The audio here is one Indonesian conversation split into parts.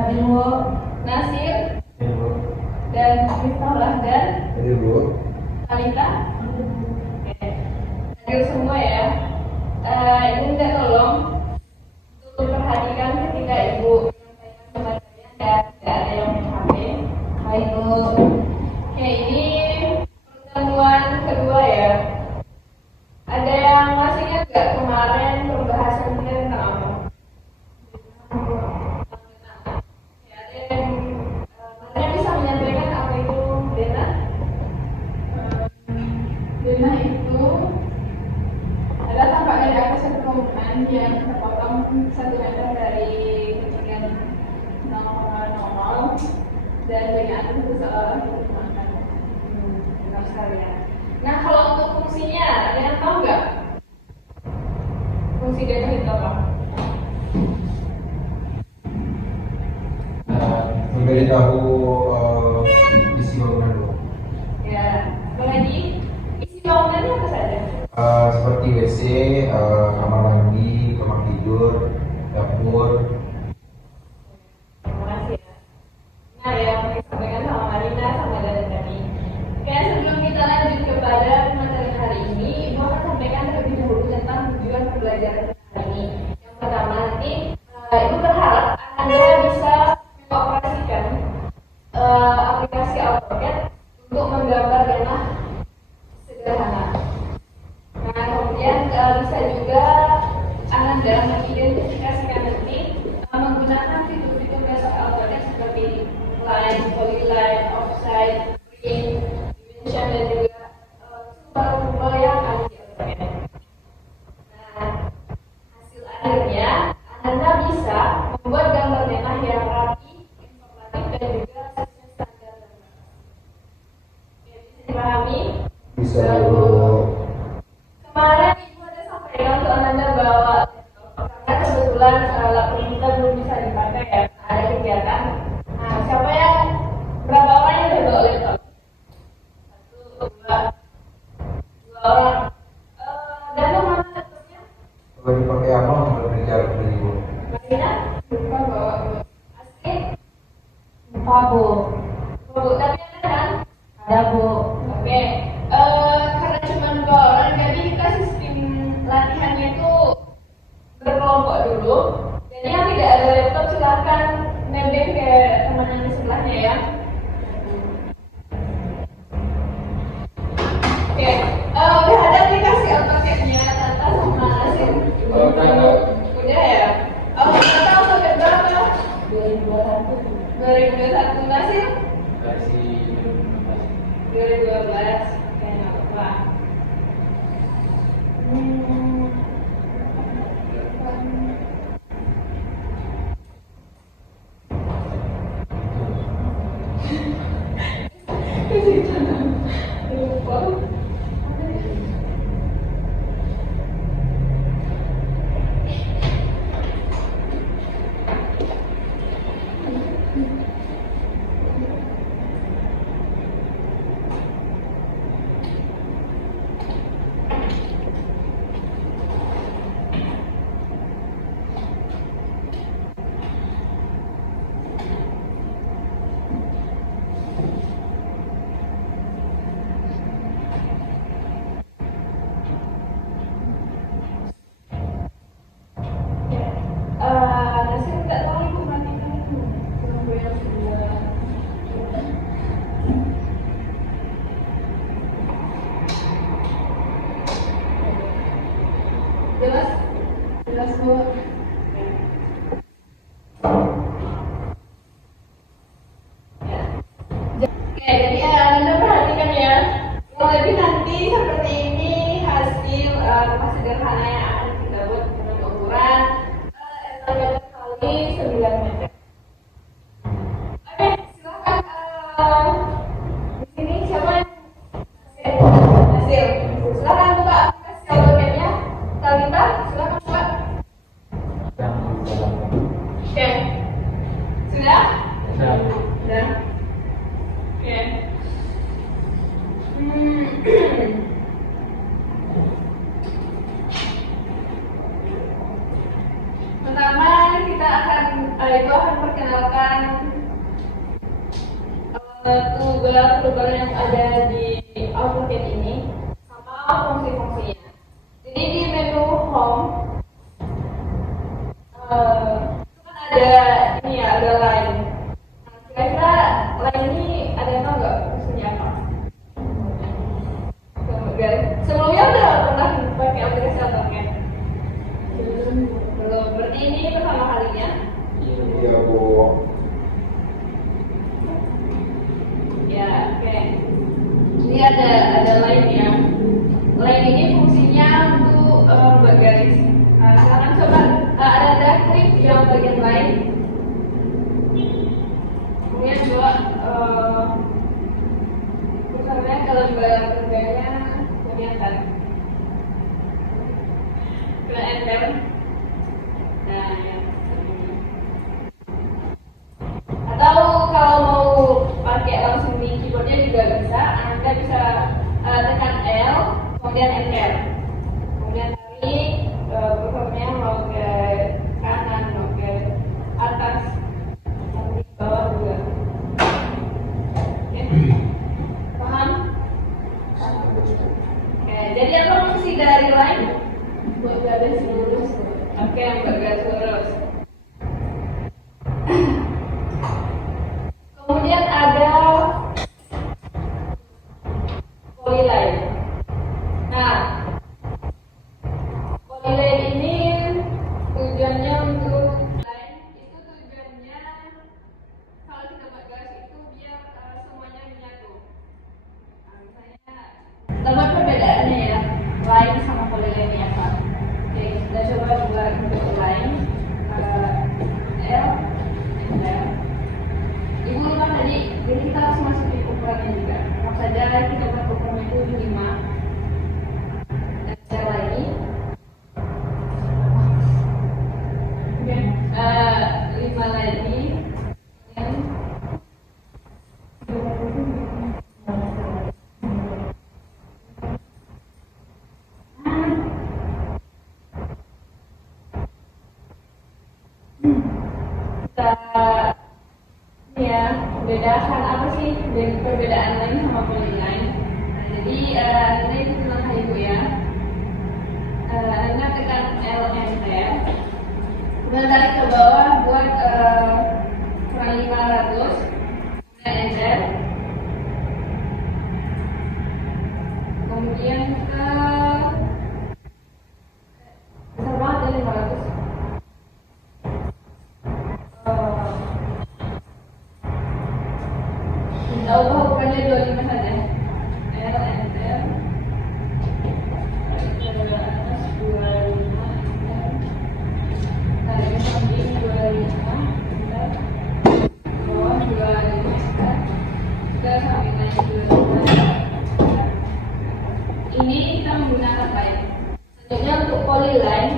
Hadir Bu. Nasir. Hadir Bu. Dan Miftahullah dan Hadir Bu. Kalita. Oke. Hadir semua ya. Ini minta tolong untuk perhatikan ketika Ibu menyampaikan kepada kalian ya, tidak ada yang main HP. Baik Bu. Oke, ini pertemuan kedua ya. Ada yang masih ingat nggak kemarin pembahasan kita tentang apa? Ya, ada yang mana bisa menyampaikan apa itu Dena? Dena itu adalah tampak dari atas satu bangunan yang terpotong 1 meter dari ketinggian 0,00 dan bagian atas itu seolah digunakan. Benar sekali ya. Nah, kalau untuk fungsinya, ada yang tahu nggak? Fungsi Dena itu apa? Memberitahu isi bangunan Bu. Ya, apalagi isi bangunannya apa saja? Seperti WC, kamar mandi, kamar tidur, dapur. Terima kasih ya. Nah, yang disampaikan sama Marina sama Dana tadi. Oke, sebelum kita lanjut kepada materi hari ini, Ibu akan sampaikan terlebih dahulu tentang tujuan pembelajaran hari ini. Yang pertama nanti, Ibu berharap Anda bisa mengoperasikan aplikasi AutoCAD untuk menggambar ranah sederhana. Nah, kemudian bisa juga Anda mengidentifikasikan nanti menggunakan fitur-fitur dasar AutoCAD seperti line, polyline, offset, print, dimension, dan juga sumber-sumber yang ada di AutoCAD. Nah, hasil akhirnya Anda bisa membuat gambar ranah yang rapi, informatif, dan juga sesuai standar dan batas. Oke, bisa dipahami? Bisa Bu. Kemarin Ibu ada sampaikan untuk Anda bawa laptop karena kebetulan laptop kita belum bisa dipakai ya, ada kegiatan. Nah, siapa yang berapa orang yang udah bawa laptop? 1, 2 orang. Dan mana laptopnya? Kalau dipakai apa untuk berbicara ke Ibu? Marina? Lupa bawa Asli? lupa Bu. Bu, tapi ada kan? Ada Bu. Oke. Karena cuma 2 orang, jadi kita sistem latihannya itu berkelompok dulu. Jadi yang tidak ada laptop silahkan nebeng ke teman yang di sebelahnya ya. Oke, udah ada aplikasi AutoCAD-nya Tata sama Nasir? Udah ya? Tata AutoCAD berapa? 2021. 2021 Nasir? Versi 2012. Oke, nggak apa-apa. Lupa. Nasir nggak tahu Ibu matikan itu. Tunggu yang kedua. Jelas? Jelas Bu. Ya. Oke, jadi Anda perhatikan ya. Yang lebih nanti seperti ini hasil rumah sederhana yang akan kita buat dengan ukuran 6 meter kali 9 meter. Oke, silakan. Di sini siapa yang hasil? Silakan buka aplikasi AutoCAD-nya. Kalita, silakan buka. Oke, sudah? Sudah. Oke. Pertama kita akan itu akan perkenalkan tugas yang ada di AutoCAD ini sama fungsi-fungsinya. Jadi di menu Home itu kan ada ini ya, ada line. Nah, kira-kira line ini ada yang tahu nggak fungsinya apa? Sebelumnya udah pernah pakai aplikasi AutoCAD? Belum. Berarti ini pertama kalinya. Iya, Bu. Ya, oke. Ini ada line ya. Line ini fungsinya untuk buat garis. Sekarang coba ada klik yang bagian line. Kemudian coba kursornya ke lembar kerjanya bagian kanan. Klik enter. Nah, ya. Atau kalau mau pakai langsung di keyboardnya juga bisa. Anda bisa tekan L, kemudian enter, kemudian tarik kursornya mau ke kanan, mau ke atas, mau di bawah juga. Oke, paham? Oke, jadi apa fungsi dari line? Buat garis lurus. Oke, buat garis lurus. Kemudian ada polyline. Nah, polyline ini tujuannya untuk line itu tujuannya kalau kita buat garis itu biar semuanya menyatu. Nah, misalnya kita buat perbedaannya ya, line sama polyline ini apa? Oke, kita coba buat line L, L. Ibu lupa tadi, jadi kita harus masukin ukurannya juga. Tentu saja kita buat ukuran itu 5. Dan share lagi. Oke, 5 lagi. Dan ya, bedakan apa sih dari perbedaan line sama polyline? Nah, jadi kita ikuti langkah ibu ya. Anda tekan L enter, kemudian tarik ke bawah buat kurang 500, kemudian enter, kemudian ke besar banget ya 500. Kita ubah ukurannya 25 saja. L enter, tarik ke atas 25, tarik ke samping 25, enter, bawah 25, enter, ke samping lagi 25. Ini kita menggunakan line. Selanjutnya untuk polyline,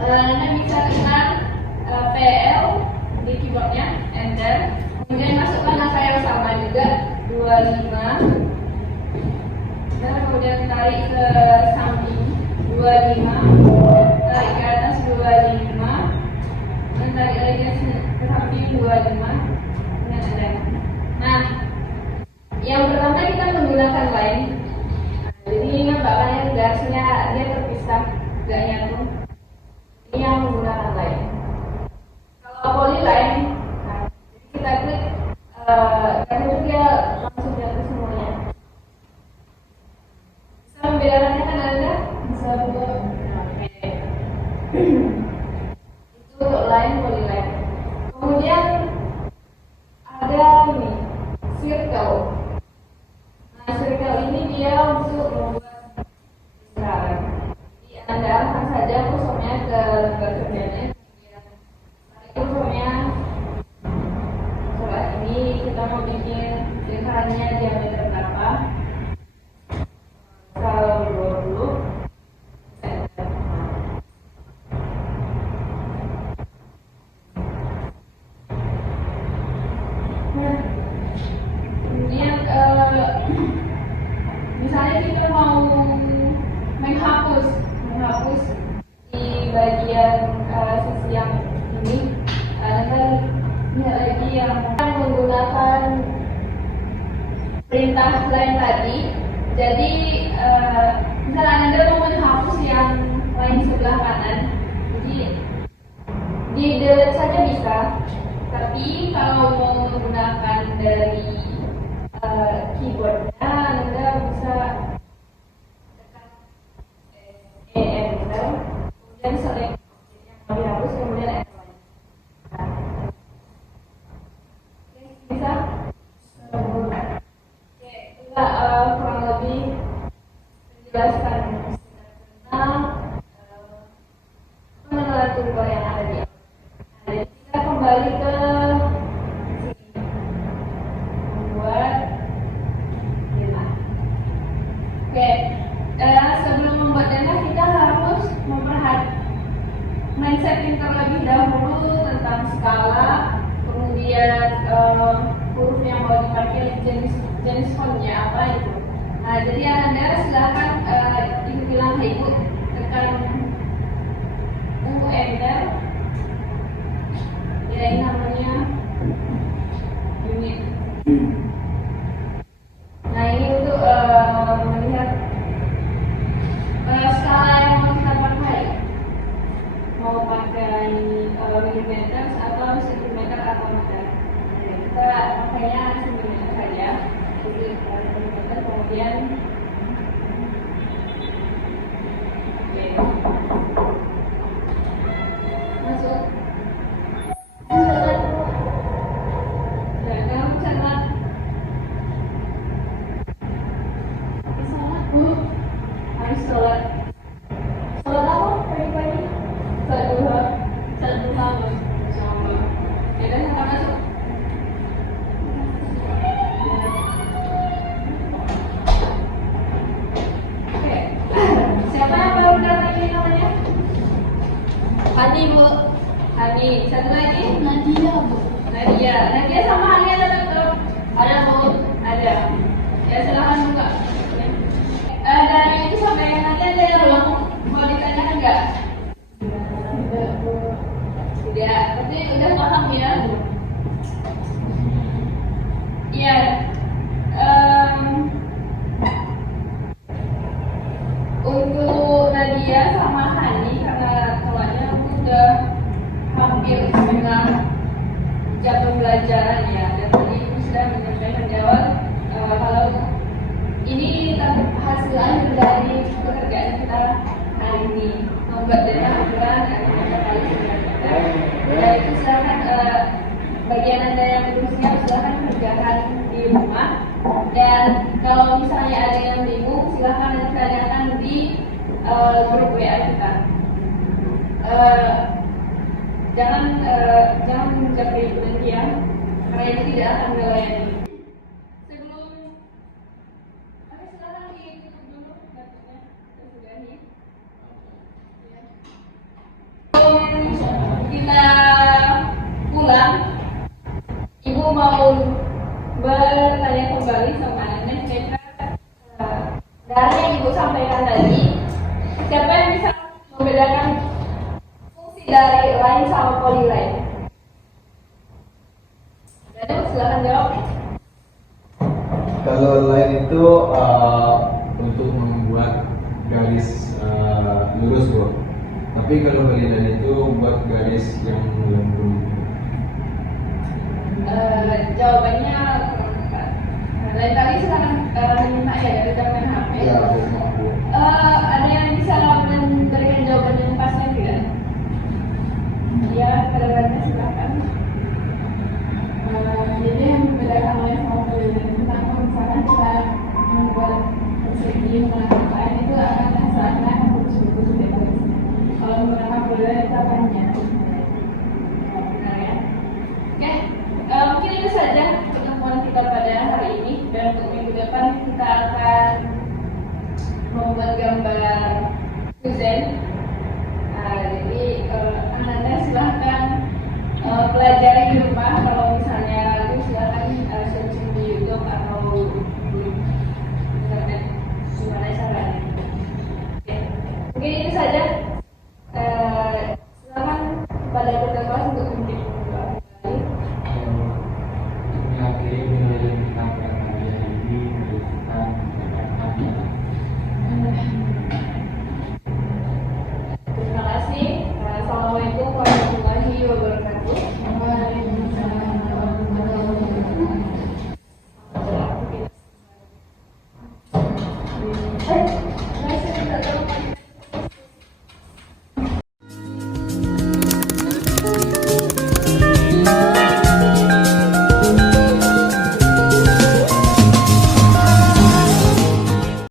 Anda bisa tekan PL di keyboardnya, enter. Kemudian masukkan angka yang sama juga 25. Dan kemudian tarik ke samping 25, tarik ke atas 25, dan tarik lagi ke samping 25. Kemudian ada. Nah, yang pertama kita menggunakan line. Jadi nampak kan yang garisnya dia terpisah, gak nyatu. Ini yang menggunakan line. Kalau polyline, kita klik garis itu dia langsung jatuh semuanya. Bisa membedakannya kan Anda? Bisa juga. Oke. Itu untuk line polyline. Kemudian yang menggunakan perintah lain tadi. Jadi misalnya Anda mau menghapus yang lain sebelah kanan, jadi di delete saja bisa. Tapi kalau mau menggunakan dari keyboardnya, Anda bisa tekan Enter, kemudian select yang mau dihapus, kemudian Enter lagi. Bisa? Oke, kita kurang lebih menjelaskan tentang pengenalan toolbar yang ada di atas. Nah, jadi kita kembali ke sini, membuat denah. Oke, sebelum membuat denah kita harus men-setting terlebih dahulu tentang skala, kemudian huruf yang mau dipakai, jenis fontnya apa itu. Nah, jadi Anda silakan Ibu bilang ke Ibu, tekan Enter. Ya, ini namanya unit. Nah, ini untuk melihat skala yang mau kita pakai. Mau pakai millimeter atau sentimeter atau meter. Jadi kita pakainya sentimeter saja. Jadi sentimeter, kemudian oke. Masuk. Ya, kamu catat. Sholat, Bu. Harus sholat. Sholat apa? Pagi-pagi? Sholat duha. Sholat duha, Bu. Insyaallah. Ya, dan kita masuk. Oke. Siapa yang baru datang ini namanya? Hani, Bu. Hani. Satu lagi? Nadia, Bu. Nadia. Nadia sama Hani ada betul? Ada, Bu. Ada. Ya, silakan buka. Dari itu sampai yang nanti ada yang mau ditanyakan nggak? Tidak. Berarti udah paham ya? Iya. Untuk Nadia sama Hani, karena kawannya udah hampir setengah jam pembelajaran ya, dan tadi ibu sudah menyampaikan jawab kalau ini hasil akhir dari pekerjaan kita hari ini, membuat denah ukuran kali 9 meter. Dan itu silakan bagian Anda yang belum siap silakan kerjakan di rumah. Dan kalau misalnya ada yang bingung, silakan tanyakan di grup WA kita. Jangan menjadi penantian, karena itu tidak akan melayani. Sebelum silakan ditutup dulu batuknya, kita sudahi. Kita pulang, Ibu mau bertanya kembali sama Anda, dari yang Ibu sampaikan tadi, siapa yang bisa membedakan fungsi dari line sama polyline? Jadi silakan jawab. Kalau line itu untuk membuat garis lurus, Bu. Tapi kalau polyline itu buat garis yang melengkung. Jawabannya lain kali silakan minta ya dari jawaban HP. Ya, Bu. Ada yang bisa memberikan jawaban yang pasnya tidak? Ya, kedengarannya silakan. Jadi yang membedakan oleh sama polyline tentang misalkan kita membuat persegi menggunakan line itu akan hasilnya akan putus-putus gitu. Kalau menggunakan polyline itu akan nyatu. Benar ya? Oke, mungkin itu saja pertemuan kita pada hari ini, dan untuk minggu depan kita akan membuat gambar Fuzen. Jadi Anda silahkan pelajari